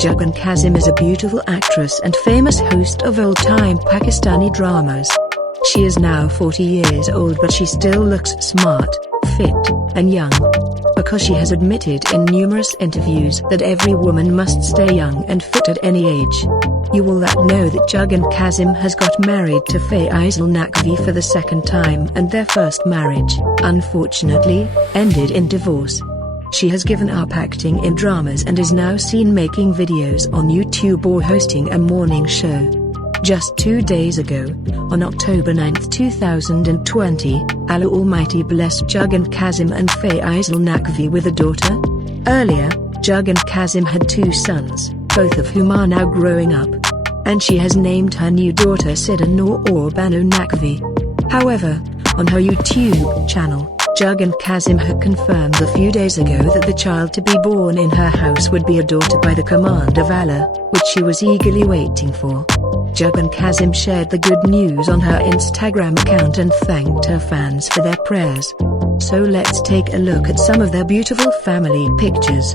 Juggan Kazim is a beautiful actress and famous host of old-time Pakistani dramas. She is now 40 years old, but she still looks smart, fit, and young. Because she has admitted in numerous interviews that every woman must stay young and fit at any age. You will know that Juggan Kazim has got married to Faisal Naqvi for the second time, and their first marriage, unfortunately, ended in divorce. She has given up acting in dramas and is now seen making videos on YouTube or hosting a morning show. Just 2 days ago, on October 9, 2020, Allah Almighty blessed Juggan Kazim and Faisal Naqvi with a daughter. Earlier, Juggan Kazim had 2 sons, both of whom are now growing up, and she has named her new daughter Sida Noor or Banu Naqvi. However, on her YouTube channel, Juggan Kazim had confirmed a few days ago that the child to be born in her house would be a daughter by the command of Allah, which she was eagerly waiting for. Juggan Kazim shared the good news on her Instagram account and thanked her fans for their prayers. So let's take a look at some of their beautiful family pictures.